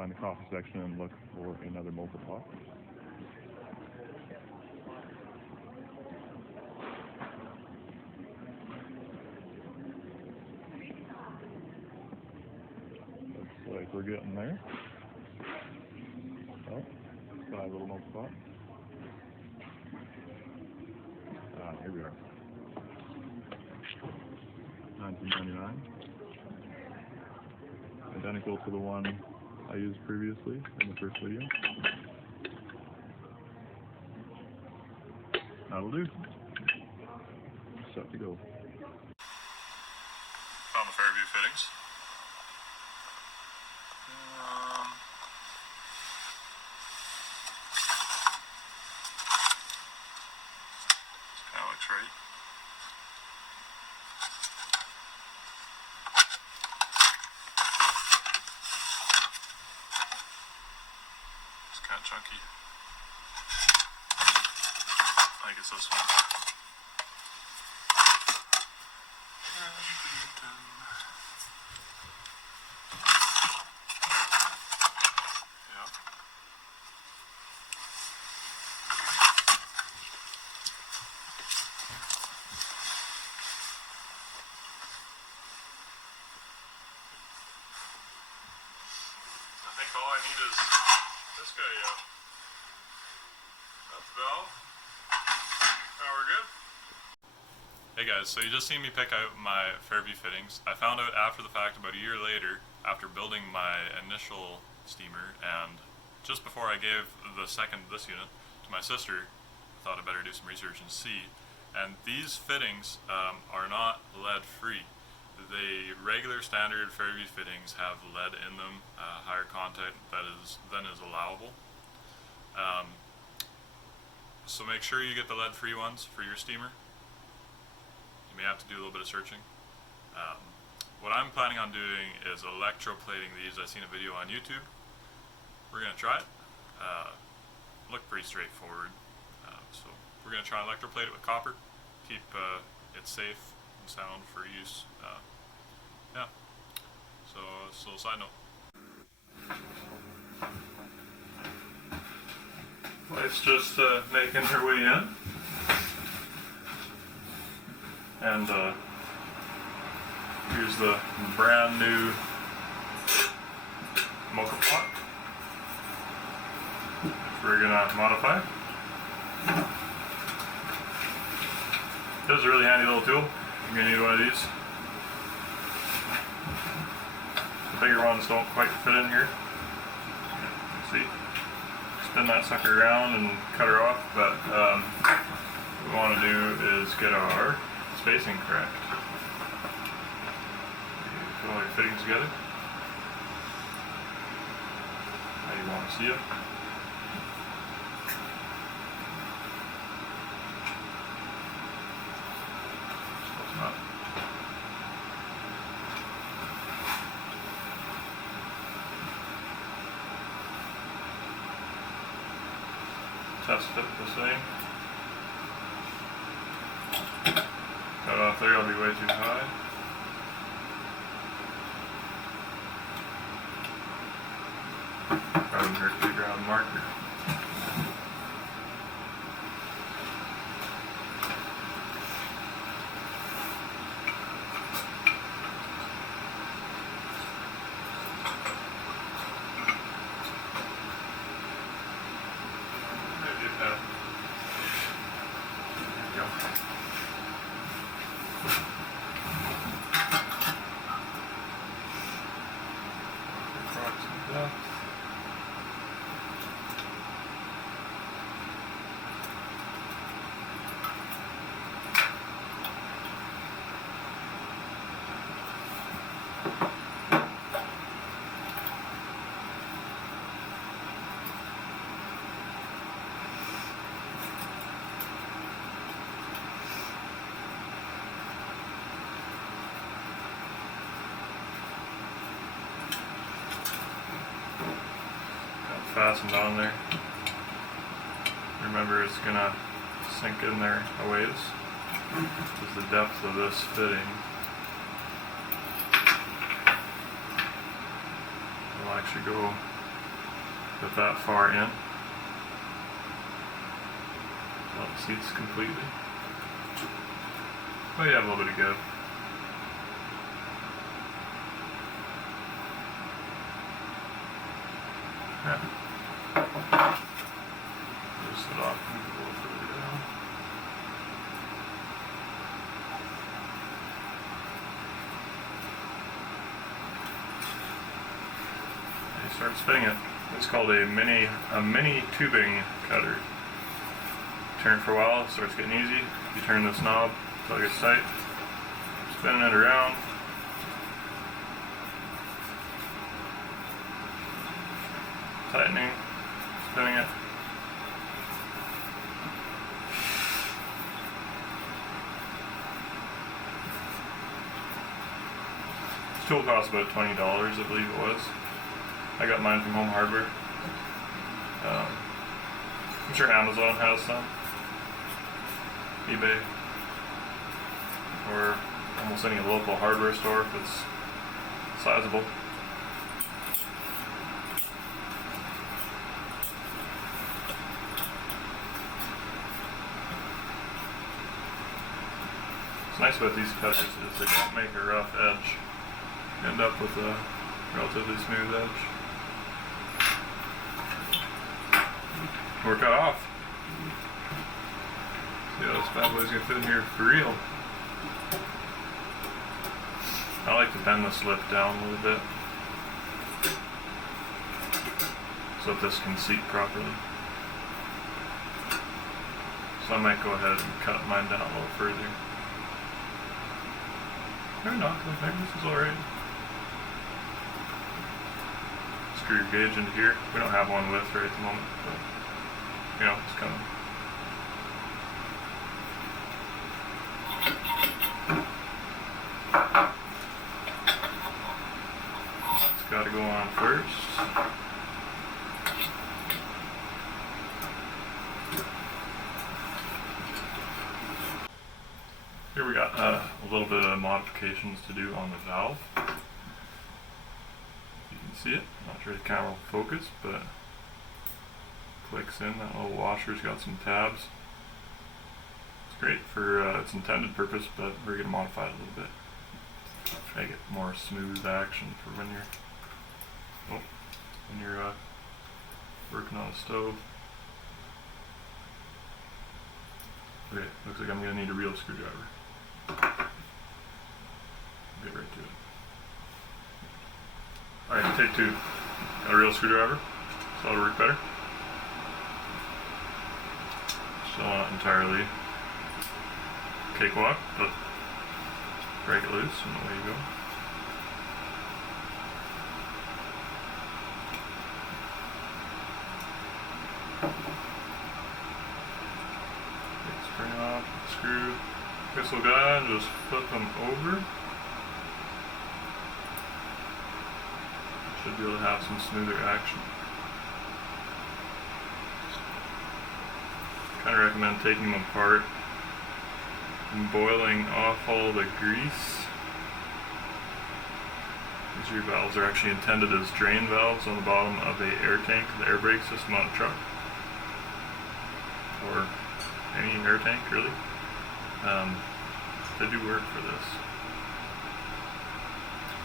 find the coffee section and look for another mocha pot. Looks like we're getting there. Oh, 5 little mocha pots. Here we are. $19.99. Identical to the one I used previously in the first video. That'll do. Set to go. Found the Fairview fittings. Kind of looks right. It's kind of chunky. I think it's this one. I think all I need is this guy, that's the valve. Now we're good. Hey guys, so you just seen me pick out my Fairview fittings. I found out after the fact, about a year later, after building my initial steamer, and just before I gave this unit to my sister, I thought I'd better do some research and see. And these fittings are not lead free. The regular standard Fairview fittings have lead in them, higher content than is allowable. So make sure you get the lead free ones for your steamer. You may have to do a little bit of searching. What I'm planning on doing is electroplating these. I've seen a video on YouTube. We're going to try it. Look pretty straightforward. So we're going to try and electroplate it with copper. Keep it safe and sound for use. Yeah. So side note. Wife's just making her way in. And here's the brand new mocha pot. We're gonna modify. This is a really handy little tool. You're gonna need one of these. The bigger ones don't quite fit in here. See, spin that sucker around and cut her off. But what we want to do is get our spacing correct. Put all your fittings together. How you want to see it. Test fit this thing. Cut off there, I'll be way too high. Probably hurt the ground marker. Fastened on there. Remember, it's gonna sink in there a ways. This is the depth of this fitting. It'll actually go Put that far in. Well, it seats completely. But you have a little bit of give. Yeah. Loosen it off, move it a little further down. And you start spinning it. It's called a mini tubing cutter. Turn for a while, it starts getting easy. You turn this knob until it gets tight. Spinning it around. Tightening, spinning it. This tool cost about $20, I believe it was. I got mine from Home Hardware. I'm sure Amazon has some. eBay. Or almost any local hardware store if it's sizable. What's nice about these cutters is they don't make a rough edge. You end up with a relatively smooth edge. We're cut off. See how this bad boy's gonna fit in here for real. I like to bend this lip down a little bit so that this can seat properly. So I might go ahead and cut mine down a little further. Or not, I think this is alright. Screw your gauge into here. We don't have one with right at the moment, but you know, it's coming. It's got to go on first. Here we got a little bit of modifications to do on the valve. You can see it. Not sure the camera will focus, but clicks in. That little washer's got some tabs. It's great for its intended purpose, but we're going to modify it a little bit. Make it more smooth action for when you're working on a stove. Okay, looks like I'm going to need a real screwdriver. Get right to it. Alright, take two. Got a real screwdriver, so that'll work better. Still not entirely cakewalk, but break it loose and away you go. Take the spring off, screw this little guy, and just flip them over. Should be able to have some smoother action. Kind of recommend taking them apart and boiling off all the grease. These rear valves are actually intended as drain valves on the bottom of a air tank, the air brake system on a truck, or any air tank really. They do work for this.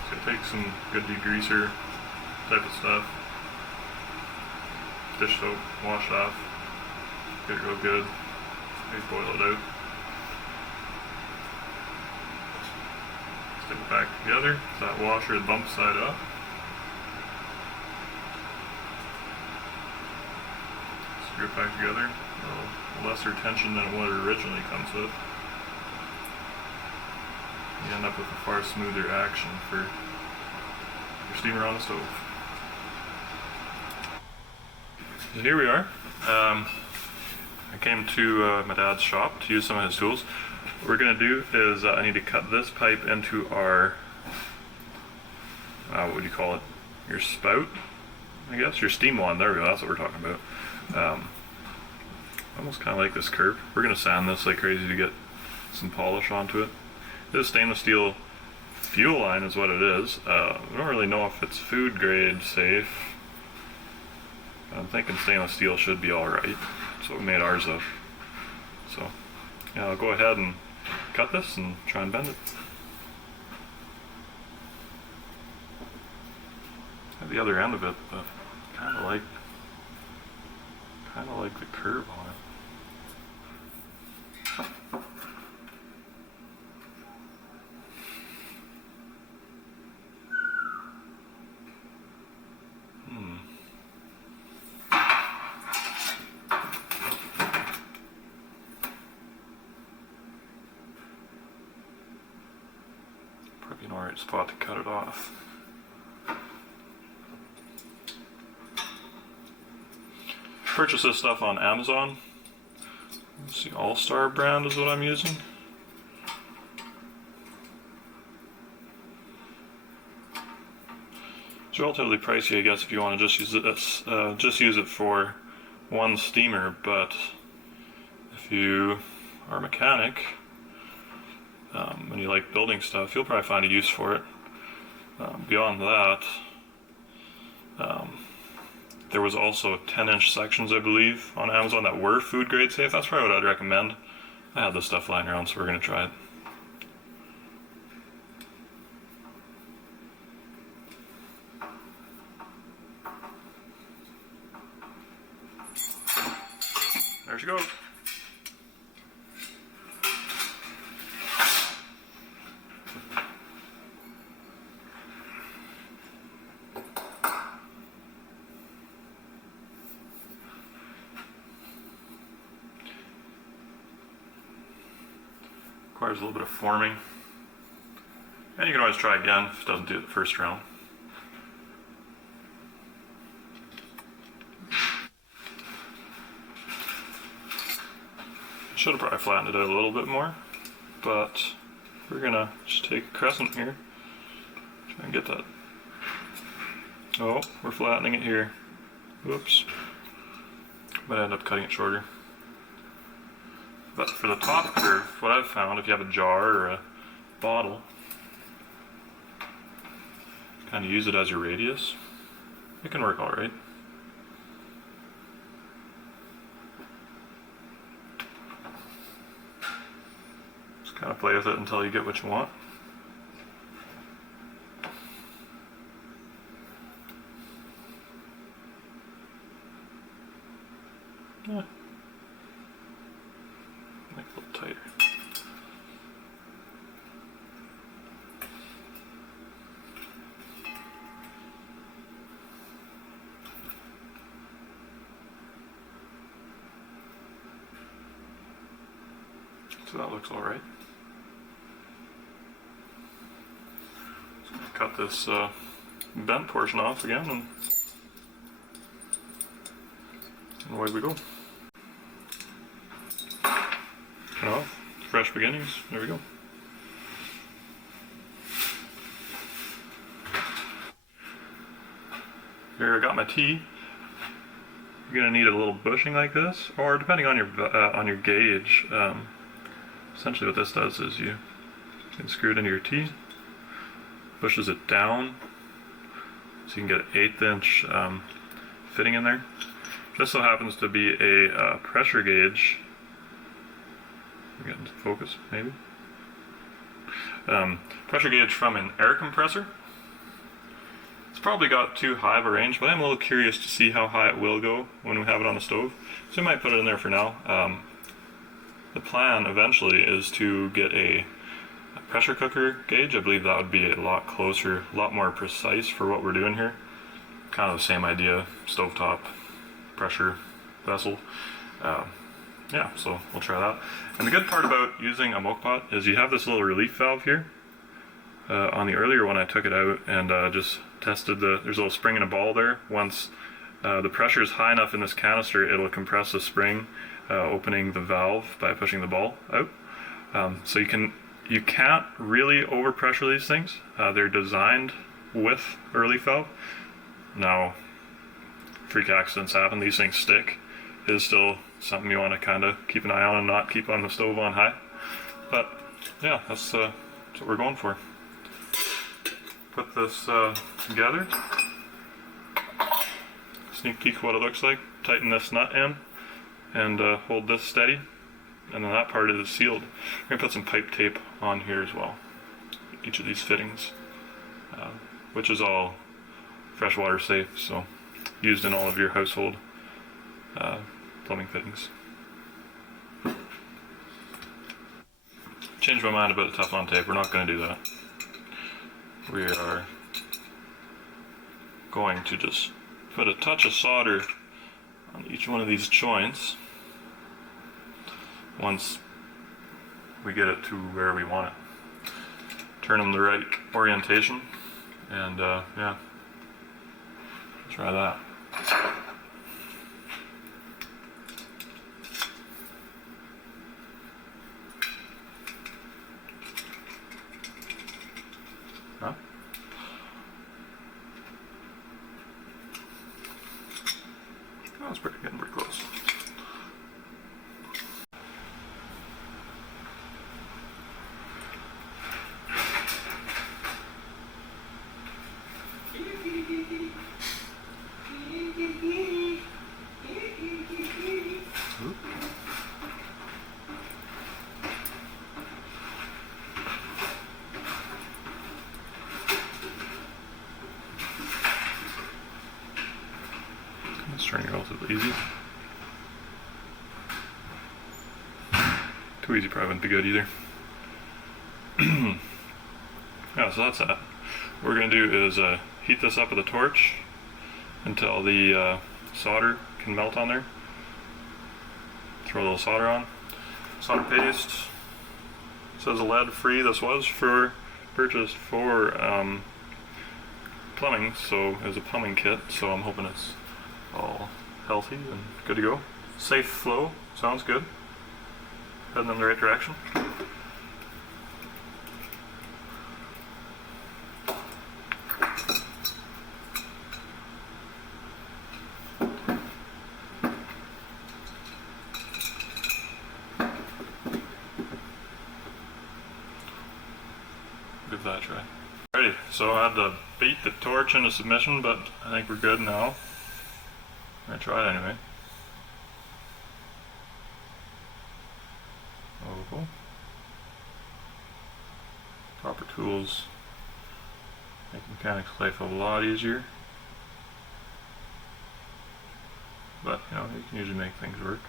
So take some good degreaser type of stuff, dish soap, wash it off, get it real good, maybe boil it out. Stick it back together, so that washer bumps side up. Screw it back together, a little lesser tension than what it originally comes with. You end up with a far smoother action for your steamer on the stove. So here we are. I came to my dad's shop to use some of his tools. What we're going to do is I need to cut this pipe into our, what would you call it? Your spout, I guess? Your steam wand, there we go, that's what we're talking about. Almost kind of like this curve. We're going to sand this like crazy to get some polish onto it. This stainless steel fuel line is what it is. We don't really know if it's food grade safe. I'm thinking stainless steel should be alright. So we made ours of. So yeah, I'll go ahead and cut this and try and bend it. At the other end of it, but kind of like the curve on it. Probably an alright spot to cut it off. Purchased this stuff on Amazon. Let's see, All-Star brand is what I'm using. It's relatively pricey, I guess, if you want to just use it for one steamer. But if you are a mechanic and you like building stuff, you'll probably find a use for it. Beyond that, there was also 10-inch sections, I believe, on Amazon that were food grade safe. That's probably what I'd recommend. I had this stuff lying around, so we're going to try it. There she goes. Requires a little bit of forming. And you can always try again if it doesn't do it the first round. Should have probably flattened it out a little bit more, but we're gonna just take a crescent here, try and get that. Oh, we're flattening it here. Whoops. Might end up cutting it shorter. But for the top curve, what I've found, if you have a jar or a bottle, kind of use it as your radius, it can work alright. Just kind of play with it until you get what you want. Yeah. Make it a little tighter. So that looks alright. Cut this bent portion off again, and away we go. Oh, fresh beginnings. There we go. Here I got my tea. You're gonna need a little bushing like this, or depending on your gauge. Essentially, what this does is you can screw it into your tea, pushes it down, so you can get an 1/8 inch fitting in there. This so happens to be a pressure gauge. We're getting to focus, maybe. Pressure gauge from an air compressor. It's probably got too high of a range, but I'm a little curious to see how high it will go when we have it on the stove. So I might put it in there for now. The plan eventually is to get a pressure cooker gauge. I believe that would be a lot closer, a lot more precise for what we're doing here. Kind of the same idea, stovetop pressure vessel. Yeah, so we'll try that. And the good part about using a mocha pot is you have this little relief valve here. On the earlier one I took it out and just tested there's a little spring and a ball there. Once the pressure is high enough in this canister, it'll compress the spring, opening the valve by pushing the ball out. So you can't really overpressure these things. They're designed with a relief valve. Now, freak accidents happen, these things stick. It is still something you want to kind of keep an eye on and not keep on the stove on high. But yeah, that's what we're going for. Put this together. Just sneak peek what it looks like. Tighten this nut in and hold this steady, and then that part is sealed. We're going to put some pipe tape on here as well, each of these fittings, which is all freshwater safe, so used in all of your household plumbing fittings. Changed my mind about the Teflon tape. We're not going to do that. We are going to just put a touch of solder on each one of these joints once we get it to where we want it. Turn them the right orientation, and yeah, try that. Huh? Oh, it's getting pretty close. It's turning relatively easy. Too easy probably wouldn't be good either. Yeah, so that's that. What we're going to do is heat this up with a torch until the solder can melt on there. Throw a little solder on. Solder paste. It says lead free. This was purchased for plumbing, so it was a plumbing kit, so I'm hoping it's all healthy and good to go. Safe flow, sounds good. Heading in the right direction. Give that a try. Alrighty, so I had to bait the torch into submission, but I think we're good now. I tried anyway. Oh, cool. Proper tools make mechanics' life a lot easier. But, you know, you can usually make things work.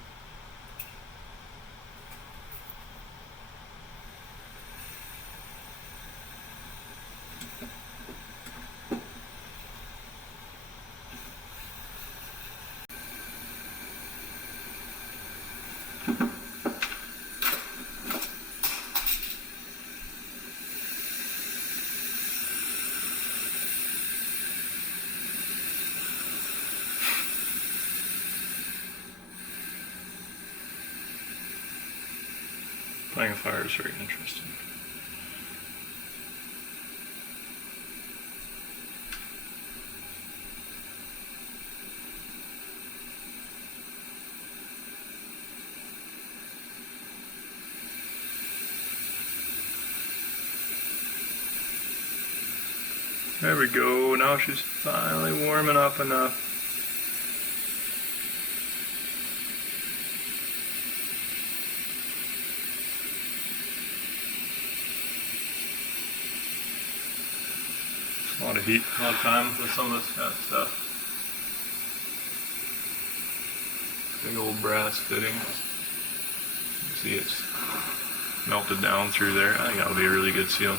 Playing with fire is very interesting. There we go, now she's finally warming up enough. A lot of heat, a lot of time with some of this kind of stuff. Big old brass fitting. You see it's melted down through there. I think that'll be a really good seal.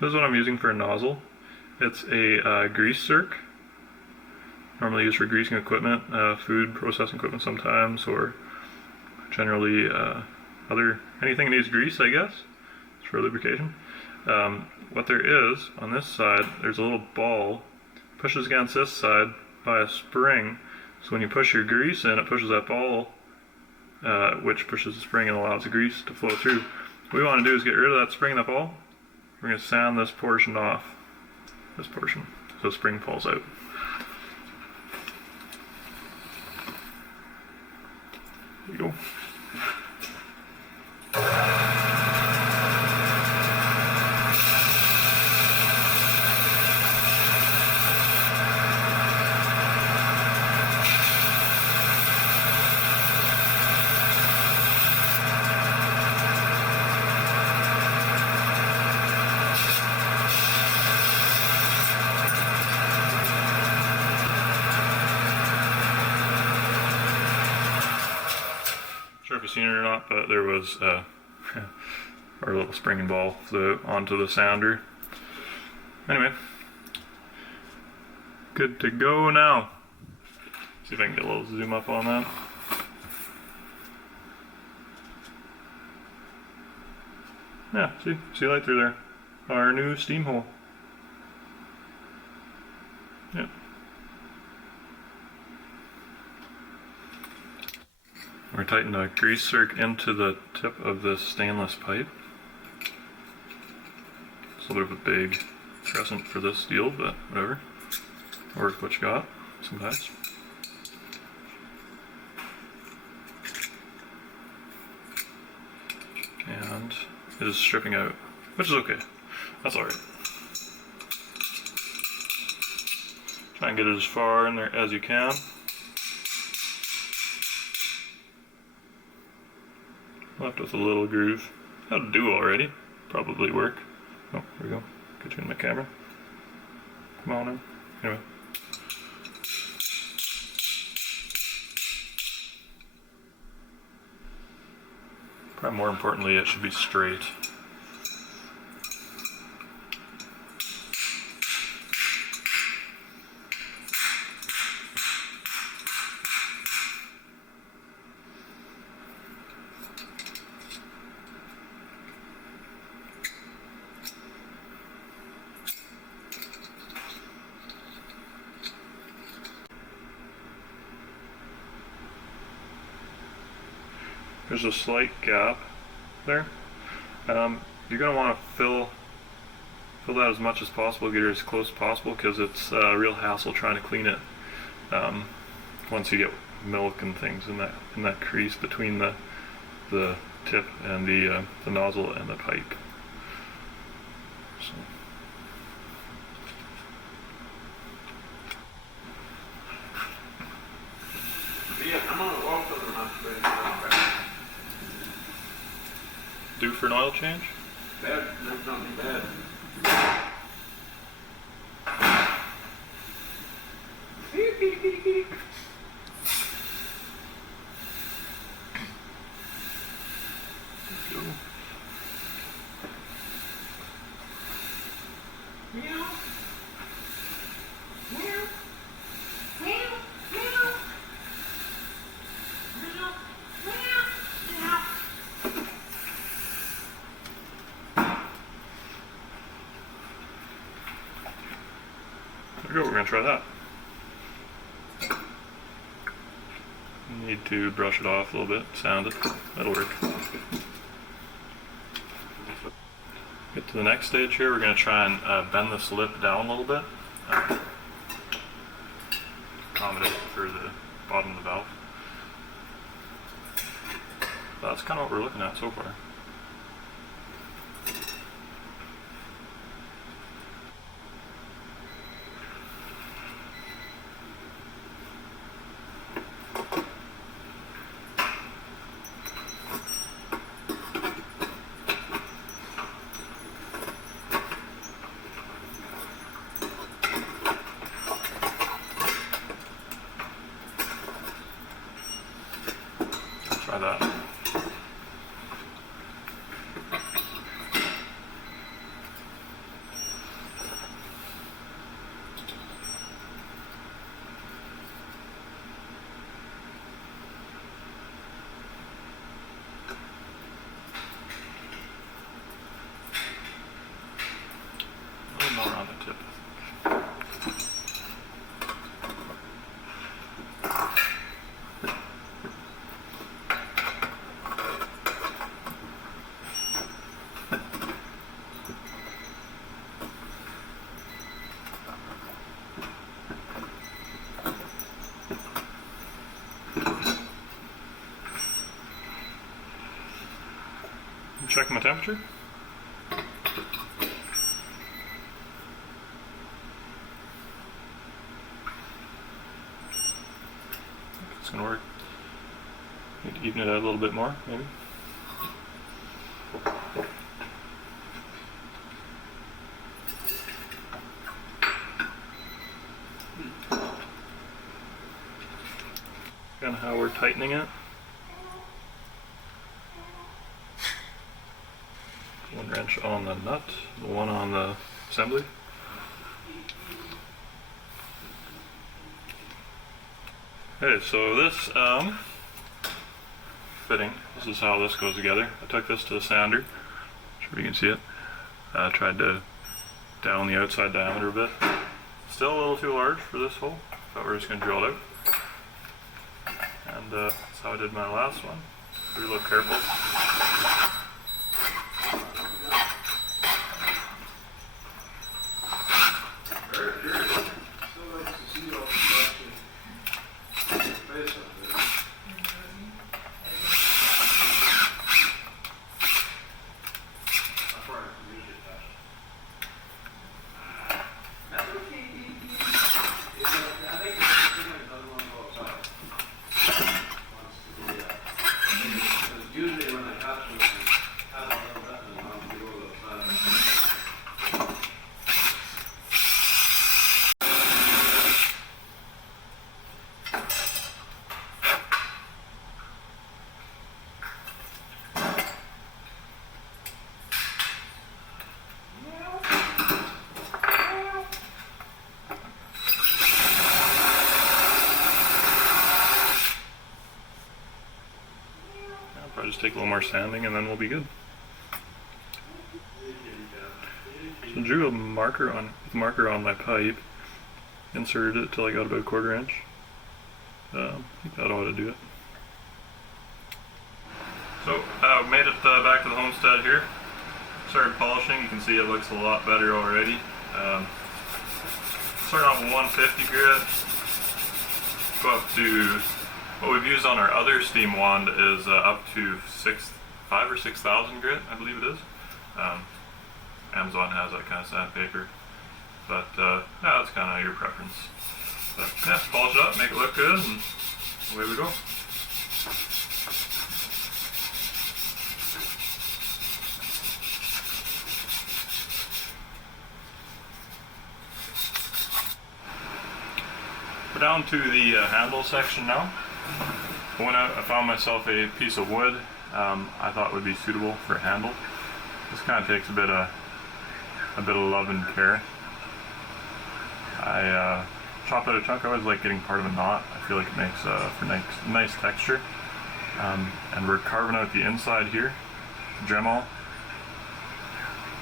This is what I'm using for a nozzle. It's a grease circ. Normally used for greasing equipment, food processing equipment sometimes, or generally anything that needs grease, I guess. It's for lubrication. What there is on this side, there's a little ball pushes against this side by a spring. So when you push your grease in, it pushes that ball, which pushes the spring and allows the grease to flow through. What we want to do is get rid of that spring and that ball. We're going to sand this portion off, this portion, so the spring falls out. There you go. seen it or not, but there was our little springing ball flew onto the sander. Anyway, good to go now. See if I can get a little zoom up on that. Yeah, see light through there. Our new steam hole. Yep. We're tightening a grease zerk into the tip of this stainless pipe. It's a little bit of a big crescent for this steel, but whatever. Work what you got, sometimes. And it is stripping out, which is okay. That's alright. Try and get it as far in there as you can. Left with a little groove. That'll do already. Probably work. Oh, there we go. Get you in my camera. Come on in. Anyway. Probably more importantly, it should be straight. There's a slight gap there. You're going to want to fill that as much as possible, get it as close as possible, because it's a real hassle trying to clean it once you get milk and things in that crease between the tip and the nozzle and the pipe. So. Yeah, I'm on a walk over my Due for an oil change? bad, that's not bad. There we go, we're going to try that. Need to brush it off a little bit, sand it, that'll work. Get to the next stage here, we're going to try and bend this lip down a little bit. Accommodate for the bottom of the valve. That's kind of what we're looking at so far. Try that. A little more on the tip. Check my temperature. It's gonna work. Need to even it out a little bit more, maybe. Kind of how we're tightening it. One wrench on the nut, the one on the assembly. Okay, so this fitting, this is how this goes together. I took this to the sander, not sure if you can see it. Tried to down the outside diameter a bit. Still a little too large for this hole, thought we were just going to drill it out. And that's how I did my last one. Be a little careful. Just take a little more sanding and then we'll be good. So I drew a marker on my pipe, inserted it till I got about 1/4 inch. I think that ought to do it. So made it back to the homestead here. Started polishing. You can see it looks a lot better already. Starting off with 150 grit. Go up to what we've used on our other steam wand is up to 5,000 or 6,000 grit, I believe it is. Amazon has that kind of sandpaper, but yeah, that's kind of your preference. But yeah, polish it up, make it look good, and away we go. We're down to the handle section now. When I found myself a piece of wood I thought would be suitable for a handle. This kind of takes a bit of love and care. I chop out a chunk. I always like getting part of a knot. I feel like it makes for nice texture. And we're carving out the inside here. Dremel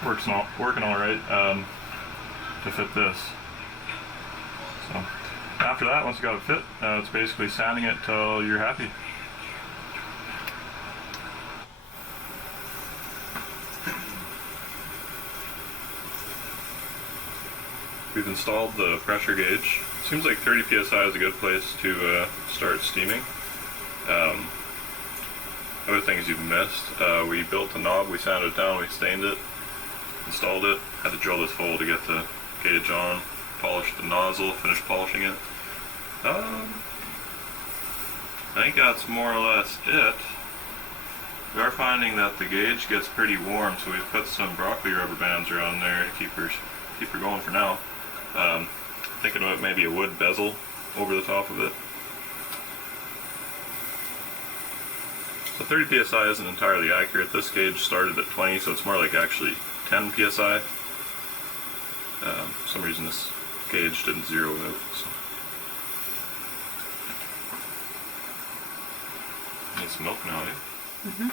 working all right to fit this. So after that, once you got it fit, it's basically sanding it till you're happy. We've installed the pressure gauge. Seems like 30 psi is a good place to start steaming. Other things you've missed, we built the knob, we sanded it down, we stained it, installed it, had to drill this hole to get the gauge on, polished the nozzle, finished polishing it. I think that's more or less it. We are finding that the gauge gets pretty warm, so we've put some broccoli rubber bands around there to keep her going for now. Thinking about maybe a wood bezel over the top of it. So 30 psi isn't entirely accurate. This gauge started at 20, so it's more like actually 10 psi. For some reason this gauge didn't zero out. So. Need some milk now, eh? Mm-hmm.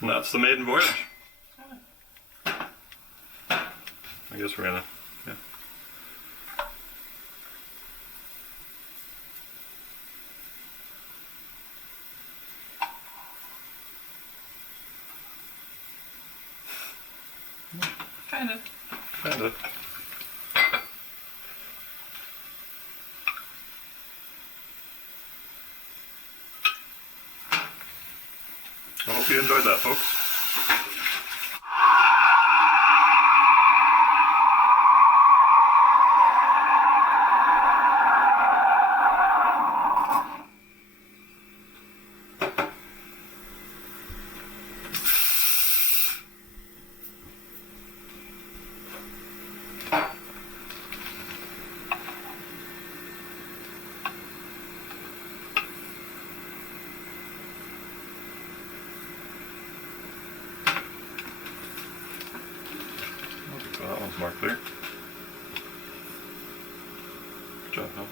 And that's the maiden voyage. guess we're gonna, yeah. Kind of. Kinda. I hope you enjoyed that, folks. That one's marked there. Good job, Hal.